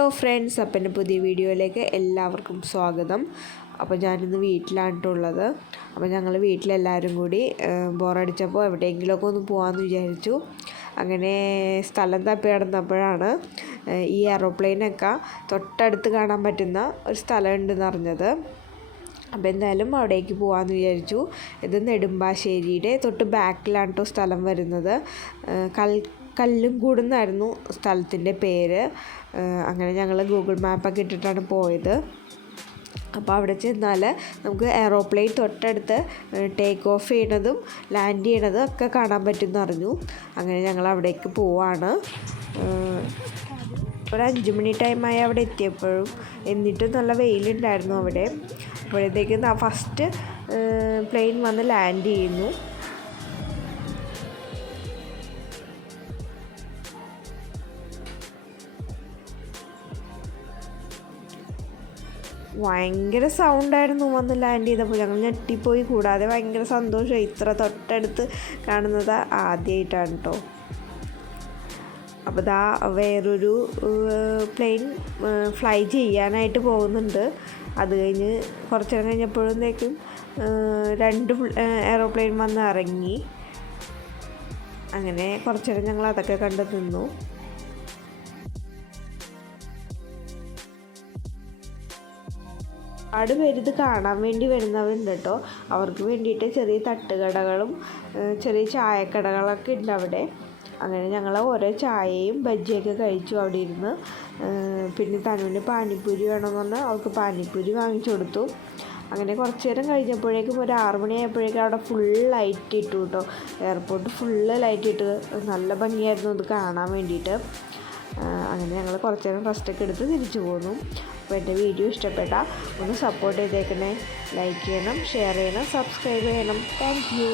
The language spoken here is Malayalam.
ഹലോ ഫ്രണ്ട്സ്, അപ്പം എൻ്റെ പുതിയ വീഡിയോയിലേക്ക് എല്ലാവർക്കും സ്വാഗതം. അപ്പോൾ ഞാനിന്ന് വീട്ടിലാണിട്ടുള്ളത്. അപ്പോൾ ഞങ്ങൾ വീട്ടിലെല്ലാവരും കൂടി ബോറടിച്ചപ്പോൾ എവിടെയെങ്കിലുമൊക്കെ ഒന്ന് പോകാമെന്ന് വിചാരിച്ചു. അങ്ങനെ സ്ഥലം തപ്പി നടന്നപ്പോഴാണ് ഈ എയറോപ്ലെയിനൊക്കെ തൊട്ടടുത്ത് കാണാൻ പറ്റുന്ന ഒരു സ്ഥലം ഉണ്ടെന്ന് അറിഞ്ഞത്. അപ്പോൾ എന്തായാലും അവിടേക്ക് പോകാമെന്ന് വിചാരിച്ചു. ഇത് നെടുമ്പാശ്ശേരിയുടെ തൊട്ട് ബാക്കിലാണ് കേട്ടോ സ്ഥലം വരുന്നത്. കല്ലുംകൂട് എന്നായിരുന്നു സ്ഥലത്തിൻ്റെ പേര്. അങ്ങനെ ഞങ്ങൾ ഗൂഗിൾ മാപ്പൊക്കെ ഇട്ടിട്ടാണ് പോയത്. അപ്പോൾ അവിടെ ചെന്നാൽ നമുക്ക് എയറോപ്ലെയിൻ തൊട്ടടുത്ത് ടേക്ക് ഓഫ് ചെയ്യണതും ലാൻഡ് ചെയ്യണതും ഒക്കെ കാണാൻ പറ്റുമെന്ന് അറിഞ്ഞു. അങ്ങനെ ഞങ്ങൾ അവിടേക്ക് പോവാണ്. ഒരു 5 മണി ടൈമായി അവിടെ എത്തിയപ്പോഴും. എന്നിട്ടും നല്ല വെയിലുണ്ടായിരുന്നു അവിടെ. അപ്പോഴത്തേക്കും ഫസ്റ്റ് പ്ലെയിൻ വന്ന് ലാൻഡ് ചെയ്യുന്നു. ഭയങ്കര സൗണ്ടായിരുന്നു വന്ന് ലാൻഡ് ചെയ്തപ്പോൾ. ഞങ്ങൾ ഞെട്ടിപ്പോയി. കൂടാതെ ഭയങ്കര സന്തോഷമായി. ഇത്ര തൊട്ടടുത്ത് കാണുന്നത് ആദ്യമായിട്ടാണ് കേട്ടോ. അപ്പോൾ ദാ വേറൊരു പ്ലെയിൻ ഫ്ലൈ ചെയ്യാനായിട്ട് പോകുന്നുണ്ട്. അത് കഴിഞ്ഞ് കുറച്ച് നേരം കഴിഞ്ഞപ്പോഴത്തേക്കും 2 എയറോപ്ലെയിൻ വന്ന് ഇറങ്ങി. അങ്ങനെ കുറച്ച് നേരം ഞങ്ങൾ അതൊക്കെ കണ്ടു നിന്നു. ഒരുപാട് പേര് ഇത് കാണാൻ വേണ്ടി വരുന്നവരുണ്ട് കേട്ടോ. അവർക്ക് വേണ്ടിയിട്ട് ചെറിയ തട്ടുകടകളും ചെറിയ ചായക്കടകളൊക്കെ ഉണ്ട് അവിടെ. അങ്ങനെ ഞങ്ങൾ ഓരോ ചായയും ബജ്ജിയൊക്കെ കഴിച്ചു അവിടെ ഇരുന്ന്. പിന്നെ തനുവിന് പാനിപ്പൂരി വേണമെന്ന് പറഞ്ഞാൽ അവൾക്ക് പാനിപ്പൂരി വാങ്ങിച്ചു കൊടുത്തു. അങ്ങനെ കുറച്ച് നേരം കഴിഞ്ഞപ്പോഴേക്കും ഒരു 6 മണിയായപ്പോഴേക്കും അവിടെ ഫുൾ ലൈറ്റ് ഇട്ടു കേട്ടോ. എയർപോർട്ട് ഫുള്ള് ലൈറ്റ് ഇട്ട് നല്ല ഭംഗിയായിരുന്നു ഇത് കാണാൻ വേണ്ടിയിട്ട്. അങ്ങനെ ഞങ്ങൾ കുറച്ച് നേരം റെസ്റ്റൊക്കെ എടുത്ത് തിരിച്ചു പോന്നു. അപ്പോൾ എൻ്റെ വീഡിയോ ഇഷ്ടപ്പെട്ടാൽ ഒന്ന് സപ്പോർട്ട് ചെയ്തേക്കണേ. ലൈക്ക് ചെയ്യണം, ഷെയർ ചെയ്യണം, സബ്സ്ക്രൈബ് ചെയ്യണം. Thank you.